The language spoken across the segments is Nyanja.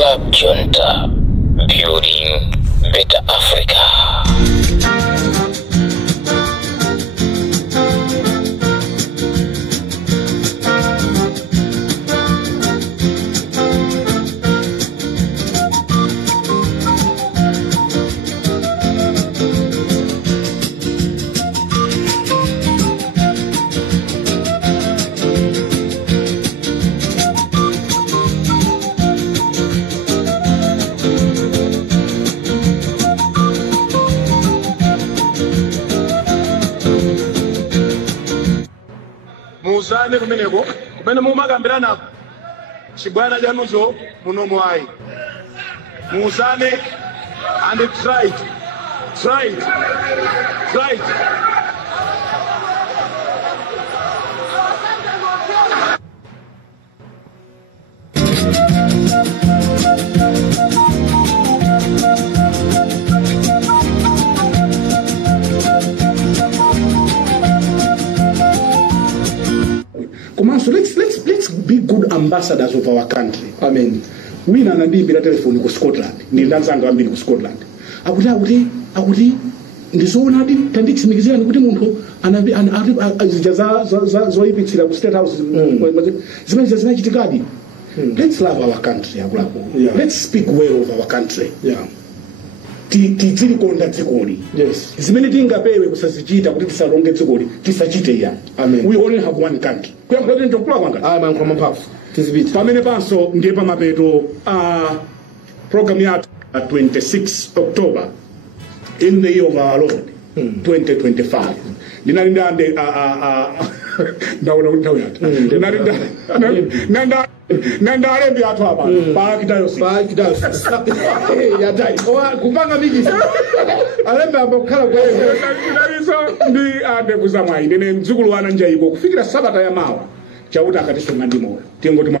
Club Junta, building better Africa. Musane kumeneko kumene mumagambirana chibwana januzo munomo ayi musane and try it. So let's be good ambassadors of our country. I mean, we na nandi bila telephone ku Scotland. Nilianza ngambili ku Scotland. Akuti ndizona hadi tandiksimikizia kuti munthu anabi za ipitsira ku State House zimene zinachitikadi. Let's love our country akulapo. Yeah. Let's speak well of our country. Yeah. Tizili konda dzikoli. Yes. Zimene tingapewe kusazichita kuti tisalonge dzikoli tisachite ya. Amen. We only have one country. Kwa president okula kwanga. Man kwa mapafu. Tizibiti. Pamene panso ndiye pa mapeto program ya 26 October in the year of our Lord 2025. Ndinalindande Nanda alembi atu hapa Pakidayosis ya dai kupanga miji alembi ambokala kwa hizo ndi adebuza mwai nene mzukulu wana njaiko kufikira sabata ya mawa chauta akatisho ngandimo tiengo tuma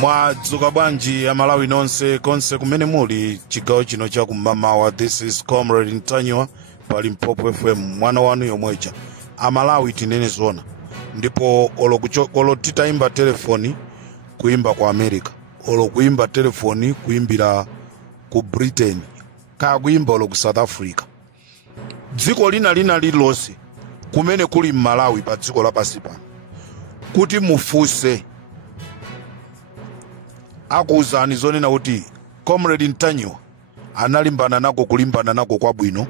Mwadzuka bwanji ya Malawi nonse konse kumene muli chigawo chino cha kumamawa. This is Comrade Ntanywa pali Mpopo FM mwana wanu yomwecha Amalawi tinene zona ndipo olo titaimba telefoni kuimba kwa America, olo kuimba telefoni kuimbira ku Britain, ka kuimba olo ku South Africa, dziko lina lililonse kumene kuli Malawi pa dziko lapasi pano kuti mufuse akuzani zonena kuti Comrade Ntanywa analimbana nako kulimbana nako kwa bwino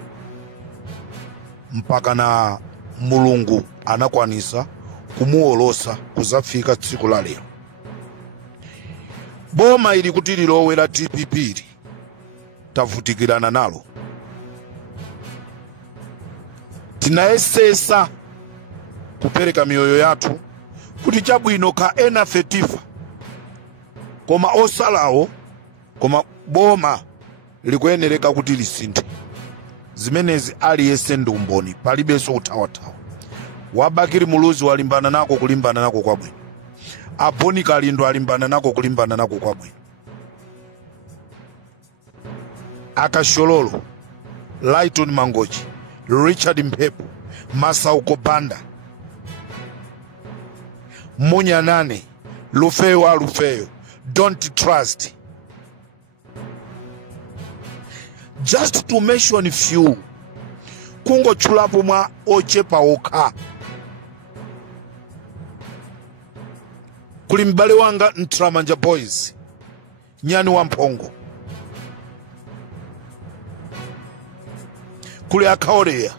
mpaka na Mulungu anakwanisa kumuolosa kuzafika tsiku la lero. Boma ili kuti lilowera TPP tavutikirana nalo. Tinaesesa kupereka mioyo yatu kuti chabwino ka ena fetifa koma osalawo koma boma likuyenereka kuti lisinthe. Zimenezi aliyese ndumboni palibenso utawatawa. Wabakiri Muluzi walimbana nako kulimbana nako kwa bwino. Aboni Kalindo alimbana nako kulimbana nako kwa bwino. Akashololo, Lighton Mangochi, Richard Mpepu, Masauko Banda, Munyanane, Lufeyo, Don't Trust. Just to mention a few, Kungo Chulapu mwa Ochepa Oka, Kulimbale wanga Ntramanja Boys, Nyani Wampongo, Kuli Akaorea,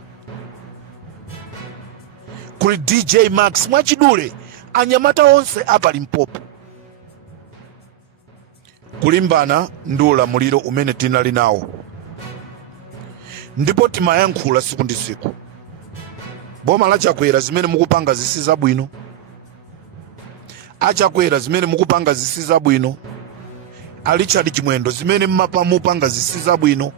Kuli DJ Max Mwachidule, Anyamata onse apa Limpopo. Kulimbana ndula muliro umene tinali nawo. Ndipo timayankhula siku ndi siku. Boma la Chakwera zimene mukupanga zisiza bwino. Achakwera zimene mukupanga zisiza bwino. Alichadi Chimwendo zimene mupanga zisiza bwino.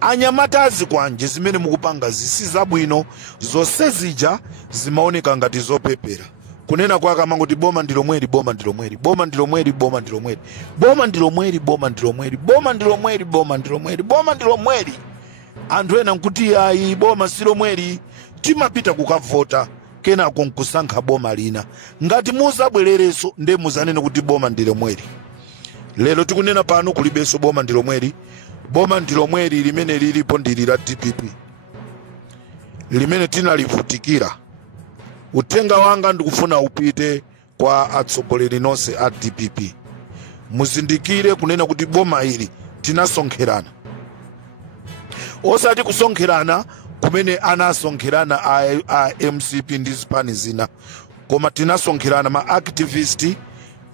Anyamata azikwanje zimene mukupanga zisiza bwino. Zose zija zimaoneka ngati zopepera. kunena kwa kamangoti boma ndilo mweri, boma ndilo mweri, boma ndilo mweri, boma ndilo mweri, boma ndilo mweri, boma ndilo mweri, boma ndilo mweri, boma ndilo mweri, boma ndilo mweri. Anthu ena nkuti ayi boma silo mweri, timapita kukavota kena kunkusankha boma lina. Ngati muzabwerereso nde muzanene kuti boma ndilo mweri. Lero tikunena pano kulibeso boma ndilo mweri. Boma ndilo mweri limene lilipo ndili la DPP, limene tinalivutikira. Utenga wanga ndikufuna upite kwa atsogoleri nonse a DPP. Muzindikire kunena kuti boma ili tinasonkherana. Osati kusonkherana kumene anasonkherana a MCP ndi zipani zina, koma tinasonkherana ma activist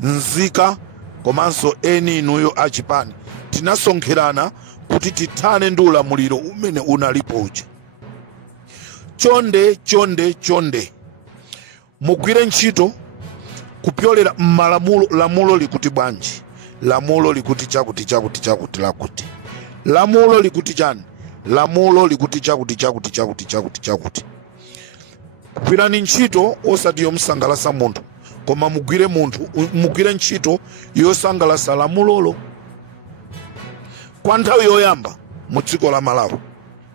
nzika komanso eni inuyo achipani. Tinasonkherana kuti tithane ndi ulamuliro umene unalipo uja. Chonde mugwire ntchito kupyolera m'malamulo. Lamulo likuti bwanji? Lamulo likuti chakuti lakuti. Lamulo likuti chani? Lamulo likuti chakuti. Kugwirani ntchito osati yomsangalasa munthu, koma mugwire ntchito yosangalasa lamulolo. Kwa nthawi yoyamba mu dziko la Malawi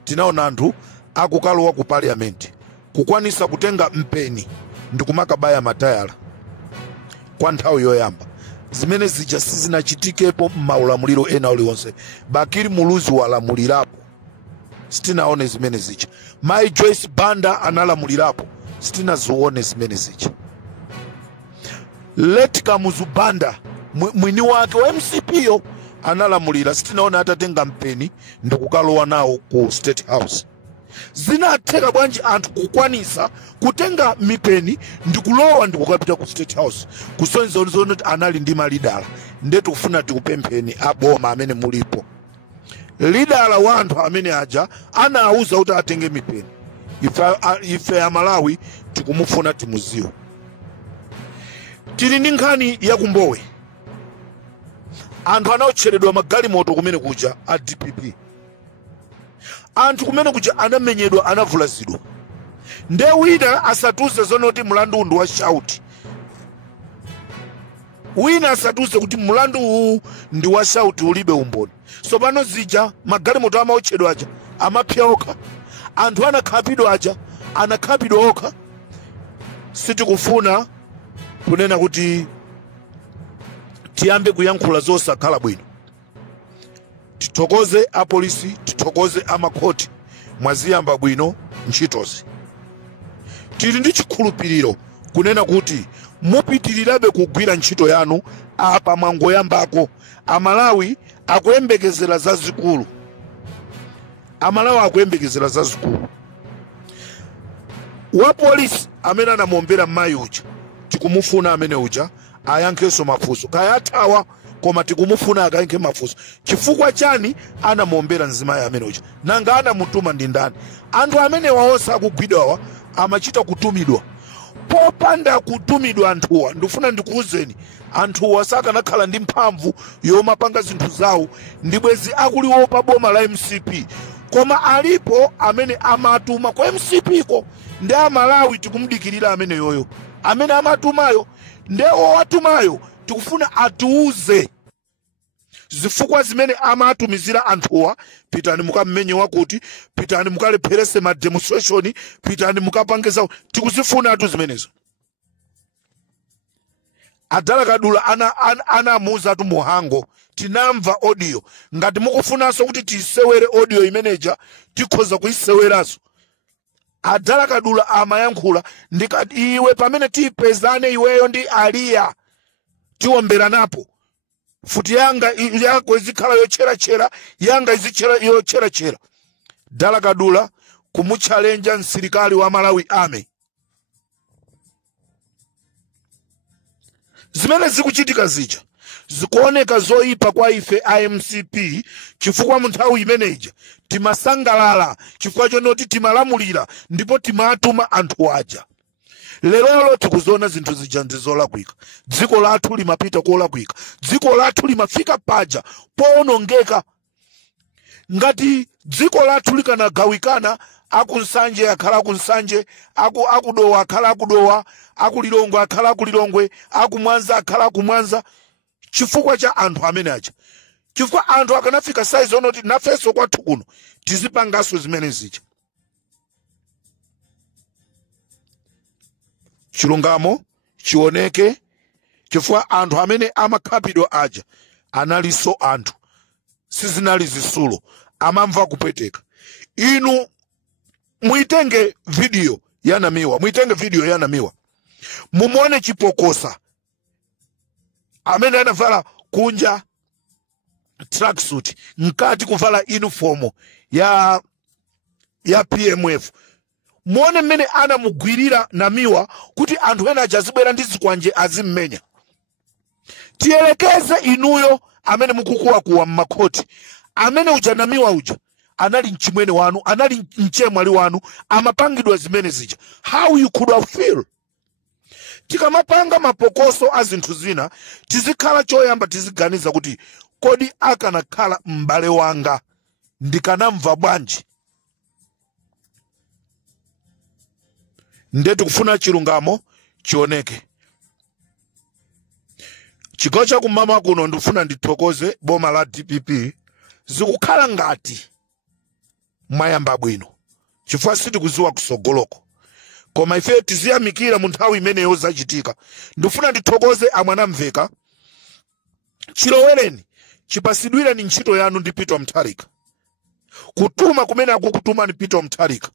tinaona anthu akukalowa ku parliament kukwanisa kutenga mpeni ndi kumakabaya matayala. Kwa nthawi yoyamba zimene zija sizinachitikepo m'maulamuliro ena uliwonse. Bakiri Muluzi walamulirapo, sitinaone zimene zija. Mai Joyce Banda analamulirapo, sitinazione zimene zija. Leti Kamuzu Banda mwini wake wa MCP yo analamulira, sitinaona atatenga mpeni ndikukalowa nawo ku State House. Zinatheka bwanji anthu kukwanisa kutenga mipeni ndikulowa ndikukapita ku State House kusonzono anali ndi malidala. Ndetu kufuna tikupempheni aboma amene mulipo, lidala wa anthu amene aja anauza kuti atenge mipeni. Ife ya Malawi tikumufuna timuziwe. Tili ndi nkhani ya kumbowe. Anthu anaotcheredwa magalimoto kumene kuja a DPP. Anthu kumene kuja anamenyedwa, anavulazidwa. Nde wina asatuze zonoti mlandu ndi wa shauti. Wina asatuze kuti mlandu huu ndi wa shauti ulibe umboni. So pano zija magalimoto amaotchedwa aja amapya okha. Anthu anakhapidwa aja anakhapidwa okha. Sitikufuna kunena kuti tiyambe kuyankhula zosakhala bwino. Titokoze a polisi, titokoze amakhoti, mwaziyamba bwino ntchitozi. Tili ndi chikhulupiriro kunena kuti mupitirirabe kugwira ntchito yanu apa mwangoyambako. Amalawi akuyembekezera zazikulu. Amalawi akuyembekezera zazikulu. Wa polisi amene anamuombera mayi uja tikumufuna amene uja ayankheso mafunso. Kaya athawa koma tikumufuna akayankhe mafunso. Chifukwa chani anamuombera mzimayi amene uja? Nanga anamutuma ndi ndani? Anthu amene waonse akugwidwawa amachita kutumidwa. Popanda kutumidwa anthuwa, ndifuna ndikuuzeni, anthuwa sakanakhala ndi mphamvu yomapanga zinthu zawo ndi bwezi akuliwopa boma la MCP. Koma alipo amene amatuma kwa MCP ko, ndi Amalawi tikumdikirira amene yoyo. Amene amatumayo ndewo watumayo tikufuna atuuze zifukwa zimene amatumizira anthuwa. Pitani mukamenye wakuti, pitani mukalepherese ma demonstration, pitani mukapangeza, tikuzifuna atu zimenezo. Adala Kadula anamuza atu Muhango, tinamva audio. Ngati mukufunaso kuti tisewere audio imeneja tikhoza kuiseweraso. Adala Kadula amayankhula ndikati iwe pamene tipezane iweyo ndi Aliya tiwombera napo. Futi yanga yako izikhala yochera yanga izichera yochera. Dala Kadula kumuchallenge msilikali wa Malawi Army. Zimene zikuchitika zija zikuoneka zoyipa kwa ife IMCP chifukwa munthawi imeneja timasangalala chifukwa chonoti timalamulira ndipo timatuma anthu aja. Lero tikuzona zinthu zija ndizolakwika. Dziko lathu limapita kolakwika. Dziko lathu limafika paja poonongeka. Ngati dziko lathu likanagawikana akunsanje akhala akunsanje, akudowa akhala akudowa, akulilongwe akhala akulilongwe, akumwanza akhala akumwanza, chifukwa cha anthu amene aja. Chifukwa anthu akanafika size onoti nafeso kwathu kuno tizipangaso zimene zicha. Chilungamo chioneke, chifukwa anthu amene amakhapidwa aja analiso anthu, sizinali zisulo, amamva kupweteka. Inu muitenge video ya Namiwa, mumuone Chipokosa amene anavala kunja tracksuit, nkati kuvala uniform ya PMF. Muone mmene anamugwirira Namiwa kuti anthu ena ajazibwera ndi zikwanje azimmenya. Tielekeze inuyo amene mukukuwa mmakoti, amene uja Namiwa uja anali mchimwene wanu, anali mchemwali wanu, amapangidwa zimene zija. How you could have feel? Tikamapanga mapokoso azinthu zina, tizikhala choyamba tiziganiza kuti kodi akanakhala m'bale wanga ndikanamva bwanji. Ndetu kufuna chilungamo chioneke. Chigawo cha kumama kuno ndifuna ndithokoze boma la DPP zikukhala ngati mwayamba bwino, chifukwa sitikuziwa kusogoloko. Koma ife tiziyamikira mu nthawi imeneyo zachitika. Ndifuna ndithokoze amwanamveka, chilowereni chipasidwira ni ntchito yanu ndi Peter Mutharika. Kutuma kumene akukutuma ni Peter Mutharika.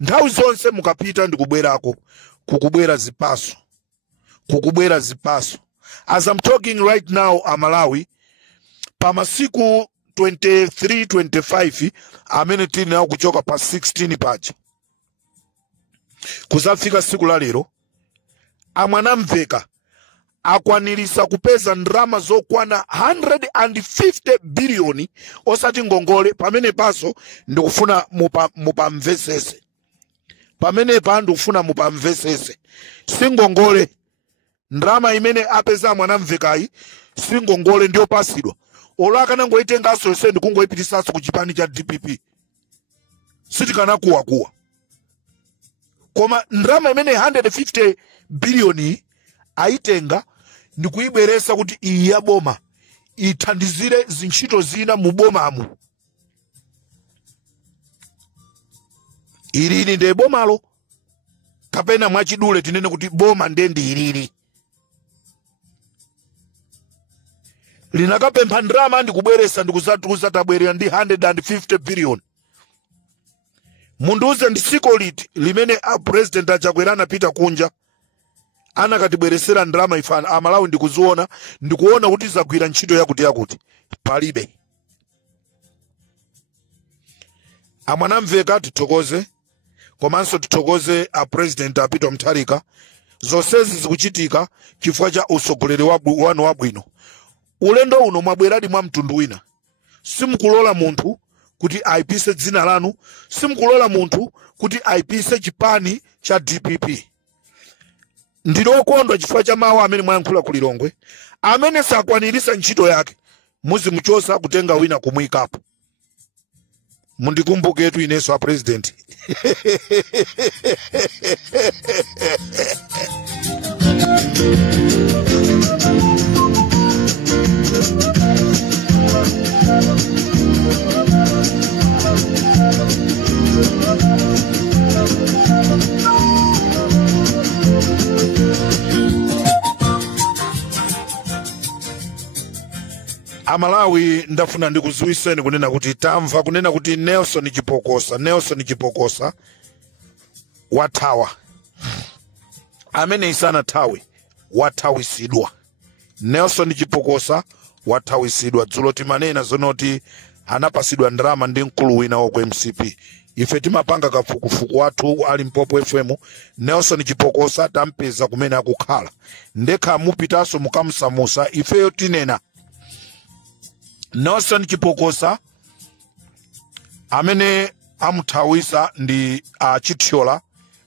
Nthawi zonse mukapita ndikubwerako, kukubwera zipaso. As I'm talking right now, Amalawi, pamasiku 23-25, amene tili nawo kuchoka pa 16 paja. Kuzafika siku la lero, amwanamveka akwanirisa kupeza ndrama zokwana 150 billion osati ngongole. Pamene paso ndikufuna mupamvesese. Pamene pa ndikufuna mupamvesese. Singongole. Ndrama imene apeza mwanamvekayi singongole ndio pasidwa. Olaka nangoitengaso yose ndikungoipitisaso kuchipani cha DPP. Sitikana kuwa. Koma ndrama imene 150 billion aitenga ndikuibweresa kuti iya boma ithandizire zintchito zina mu bomamu. Ilili nde bomalo kapena mwachidule tinene kuti boma ndendi ilili. Linakapempha ndrama ndikubweresa ndikuzatabwerera ndi 150 billion. Munduze ndisiko liti limene president achakwerana pita kunja anakatibweresera ndrama ifana Amalawi ndikuziona, ndikuona kuti zagwira ntchito yakuti palibe. Amwanamveka tithokoze, komanso tithokoze president Peter Mutharika. Zonsezi zikuchitika chifukwa cha usogoleri wanu wabwino. Ulendo uno mwabweradi mwa mtundu wina. Simukulola munthu kuti aipise dzina lanu, simukulola munthu kuti aipise chipani cha DPP. Ndilokondwa chifukwa cha mawu amene mwayankhula kulilongwe, amene sakwanirisa ntchito yake muzimuchosa kutenga wina kumuyikapo. Mundikumbuketu ineso a president. Amalawi ndafuna ndikuziwiseni kunena kuti tamva kunena kuti Nelson Chipokosa wathawa. Amene isana thawe wathawisidwa. Nelson Chipokosa wathawisidwa. Dzulo timanena zonoti anapasidwa ndrama ndi mkulu wina wokwe MCP. Ife timapanga kafukufuku wathu ali Mpopo FM. Nelson Chipokosa tampeza kumene akukhala. Ndekha mupitaso mukamsamusa ifeyo tinena Nelson Chipokosa amene amuthawisa ndi Achithyola.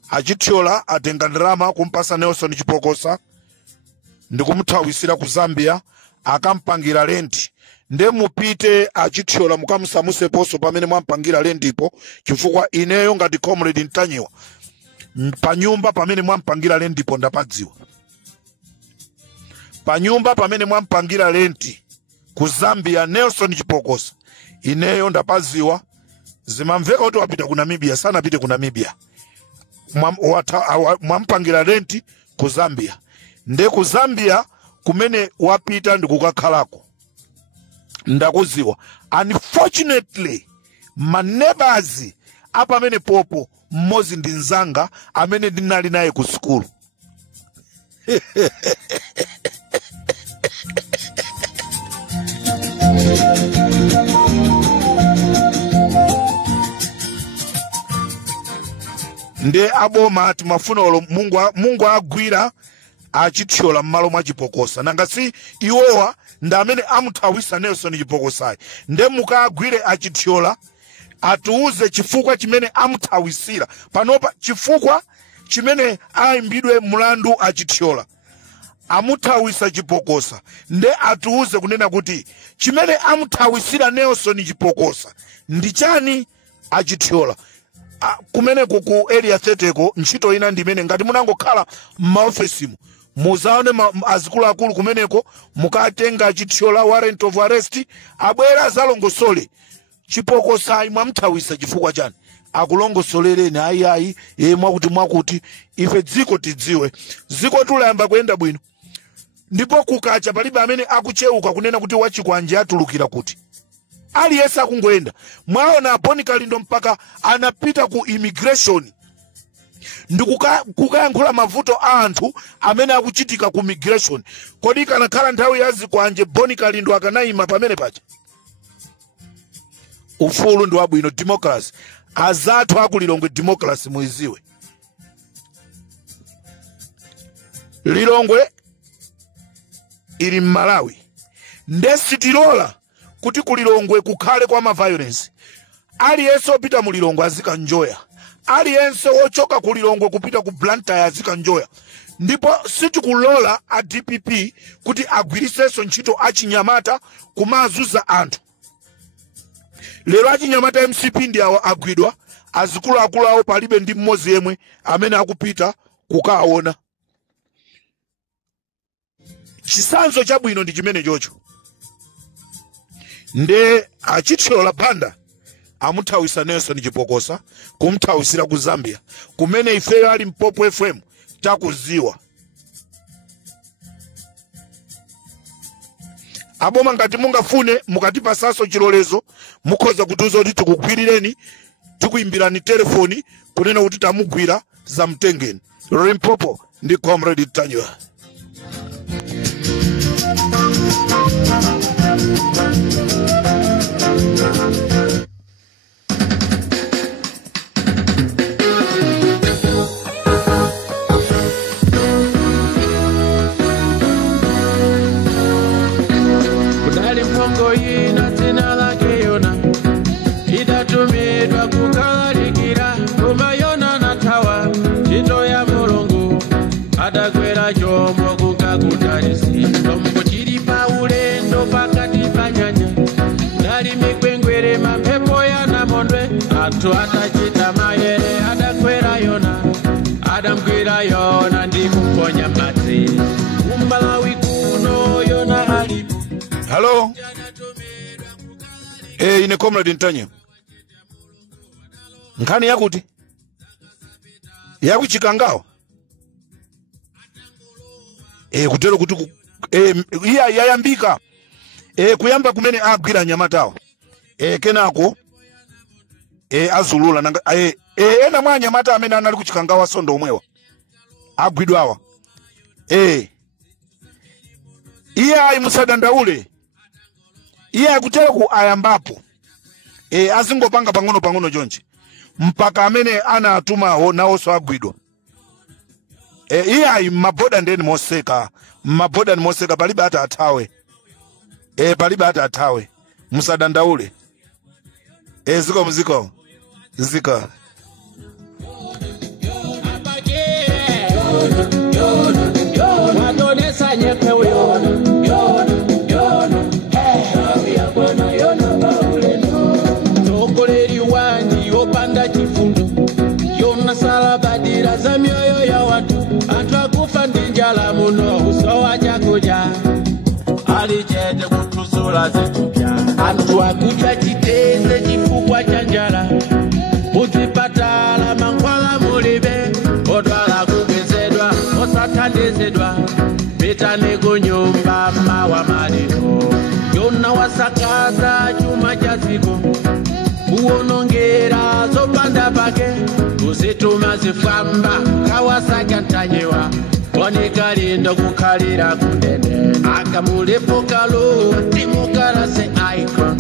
Achithyola atenga ndrama kumpasa Nelson Chipokosa ndikumuthawisira ku Zambia, akampangira renti nde mupite achithyola mukamusamuse poso pamene mwampangira lendipo chifukwa ineyo ngati Comrade Ntanyiwa panyumba pamene mwampangira lendipo ndapadziwa. Panyumba pamene mwampangira lenti ku Zambia Nelson Chipokosa ineyo ndapadziwa. Zimamveka kuti wapita ku Namibia, sana pite ku Namibia. Mwampangira lenti ku Zambia. Nde ku Zambia kumene wapita ndikukakhalako ndakuziwa. Unfortunately my neighbors apa amene popo mmozi ndi nzanga amene ndinali naye ku school. Nde aboma ati mafunolo Mungu agwira achithyola mmalo mwa Chipokosa. Nanga si iwowa nda amene amuthawisa Nelson Chipokosa. Nde mukagwire achithyola atuuze chifukwa chimene amuthawisira. Panopa chifukwa chimene aimbidwe mulandu achithyola amuthawisa Chipokosa. Nde atuuze kunena kuti chimene amuthawisira Nelson Chipokosa ndi chani achithyola. Kumene kuku area 30 ko ntchito ina ndimene ngati munangokhala m'maofesimu muzaone azikulu kumeneko mukatenga achithyola warrant of arrest abwera azalongosole Chipokosa mwamthawisa chifukwa chani. Akulongosolereni ayi mwakuti ife dziko tidziwe dziko tulayamba kuyenda bwino ndipo kukacha palibe amene akucheuka kunena kuti wachikwanje atulukira kuti. Aliyense akungoyenda. Mwaona Bonikalindo mpaka anapita ku immigration ndikukayankhula mavuto a anthu amene akuchitika ku immigration. Kodi kanakhala nthawi yazikwanje Bonikalindo akanayima pamene pacha? Ufulu ndi wabwino, democracy. Azathu akulilongwe democracy muiziwe. Lilongwe ili Malawi. Ndesitilola kuti kulilongwe kukhale kwa violence. Aliyense opita mulilongwe azika njoya. Aliyense ochoka kulilongwe kupita ku Blantyre azika njoya. Ndipo sitikulola a DPP kuti agwirisenso ntchito achinyamata kumazuza anthu. Lero achinyamata MCP ndi awo agwidwa, azikulu awo palibe ndi mmozi yemwe amene akupita kukaona. Chisanzo chabwino ndi chimene chocho. Nde achithyola banda amuthawisa Nelson Chipokosa kumthawisira ku Zambia kumene ifeyo ali Mpopo FM takuziwa. Aboma ngati mungafune mukatipa saso chilolezo mukhoza kutuza kuti tikugwirireni tikuimbirani telefoni kunena kuti tamugwira za mtengeni. Limpopo ndi Comrade Ntanyiwa. Atachita mayere adakwera yona adamkwira yona ndikuponya mati Malawi kuno yona alipo. Hello. Ine Comrade Ntanyiwa. Nkhani yakuti yakuchikangawo kutero kuti yayambika kuyamba kumene agwira nyamatawo kenako azulula nanga ena mwa nyamata amene anali kuchikangawa sondo omwewa agwidwawa iye musadandaule iye akutero ku ayambapo azingopanga pang'ono chonchi mpaka amene anatumawo nawonso agwidwa. Iye maboda ndeni moseka maboda ni moseka palibe hata atawe palibe hata atawe musadandaule ziko zika Wadonesa nyepe uyona njala muno usowa chakuja alichete kutuzula zitupya antu akucha chiteze chifukwa cha njala muzipatala mankwala mulibe odwala kugezedwa osathandizidwa pitani kunyumba mawa maliro yona wasakaza chuma cha ziko uonongera zopanda pake uzituma zifamba kawasaka ntanyiwa onikalindo kukhalira kundende akamulepo kalo timukalase icon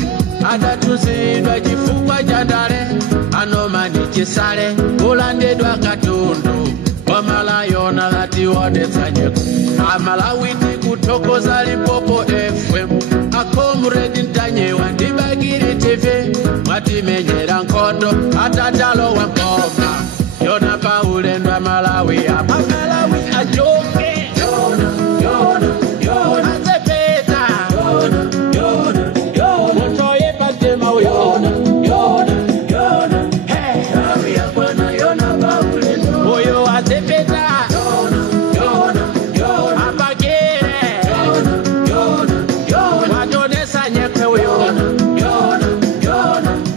adatuzidwa chifukwa cha ndale anomani chisale ulandedwa katundu omalayona lati wonetsanyeko amalawiti kutokoza Limpopo FM akomredi ntanyiwa ndibagiri TV mwatimenyera nkondo atatalo wa ngoma yona paulendwa Malawi apa Malawi ajoke yona azepeta yona motoye patema yona hey Malawi apana yona paulendwa oyo azepeta yona apagere yona watonesa nyepe yona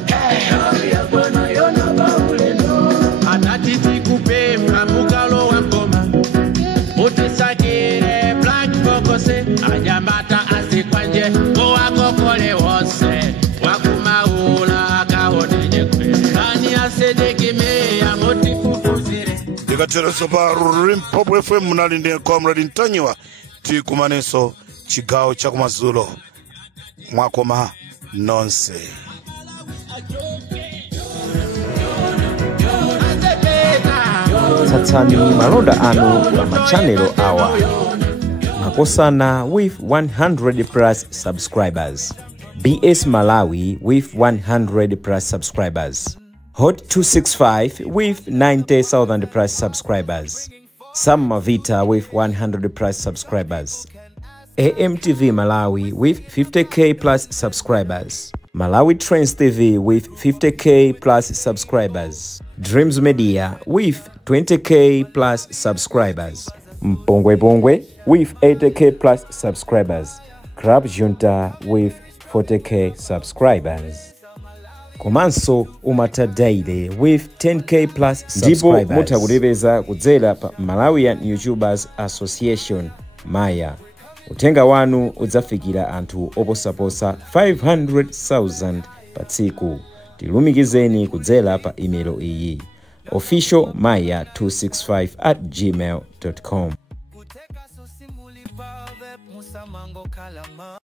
hey Malawi apana yona paulendwa anatiti kupemba mukalo wa ngoma utisakire black kokose anyamata asikwanje owakokole wose wakumaula akaonenekwe ani asedekemeya motifufuzire ndikatereso pa Limpopo FM munali ndi Comrade Ntanyiwa tikumaneso chigawo chakumadzulo mwakoma nonse. Tsatsani malonda anu pa machanelo awa Makosana with 100 plus subscribers, BS Malawi with 100 plus subscribers, Hot 265 with 90,000 plus subscribers, Sam Mavita with 100 plus subscribers, AMTV Malawi with 50k plus subscribers, Malawi Trends TV with 50k plus subscribers, Dreams Media with 20k plus subscribers, Mpongwe Pongwe with 80k plus subscribers, Crab Junta with 40k subscribers. Komanso Umata Daily with 10k plus subscribers. Ndipo mutakulipeza kudzera pa Malawian YouTubers Association Maya. Utenga wanu udzafikira anthu oposaposa 500,000 pa tsiku. Tilumikizeni kudzera pa email iyi officialmaya265@gmail.com.